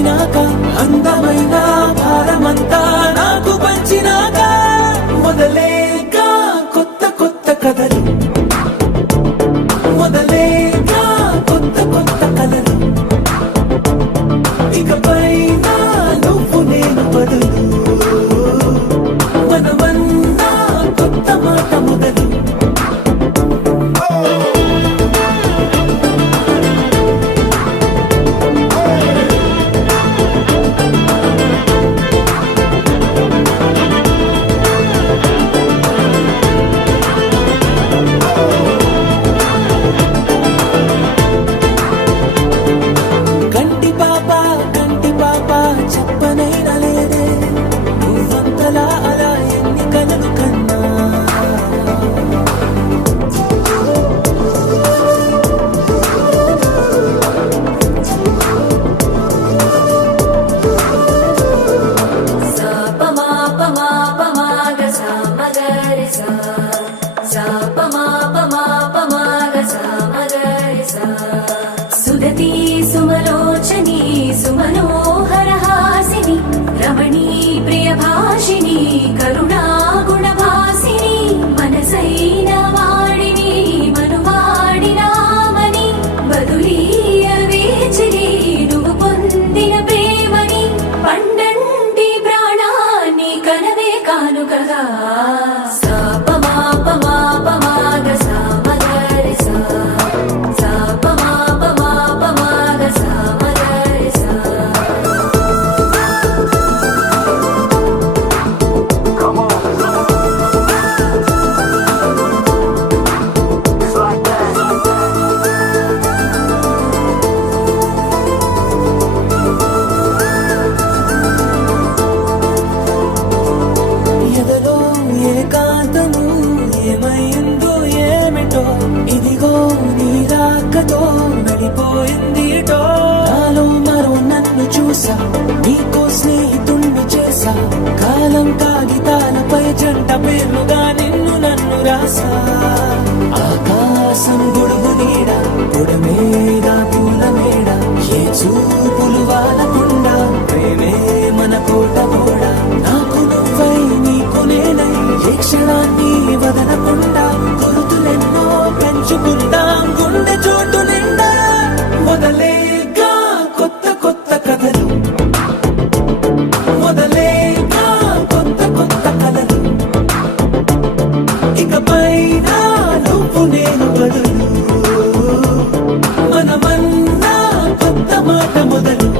ఇచ్చినాక అందమైన భారమంతా నాకు పంచినాక మొదలేగా కొత్త కొత్త కథలు మొదలేగా కొత్త కొత్త కలలు ఇకపైన నువ్వు నేను బదులు మనమన్నా కొత్త మాట మొదలు చెప్పనైనా లేదే నువ్వంతలా అలా ఎన్ని కలలు కన్నా సుదతి సుమలోచని సుమనోహర హాసిని రమణీ ప్రియభాషిని కరుణా గుణభాసిని మనసైన వాడిని మనువాడినామని బదులీయ వేచిరి నువ్వు పొందిన ప్రేమని పండంటి ప్రాణాన్ని కనవే కానుకగా ఏకాంతము ఏమైందో ఏమిటో ఇదిగో నీ రాకతో వెళ్ళిపోయిందిటో నాలో మరో నన్ను చూసా నీకో స్నేహితుణ్ణి చేసా కాలం కాగితాలపై జంట పేర్లుగా నిన్ను నన్ను రాసా ఆకాశం గొడుగు నీడ పొడమేగా పూల మేడ ఏ చూపులు వాలకుండా ప్రేమే మన కోట గోడ నాకు నువ్వై నీకు నేనై ఏ క్షణాన్ని వదలకుండా గుర్తులెన్నో పెంచుకుందాం గుండె చోటు నిండా మొదలేగా కొత్త కొత్త కథలు మొదలేగా కొత్త కొత్త కలలు ఇకపైన నువ్వు నేను బదులు మనమన్నా కొత్త మాట మొదలు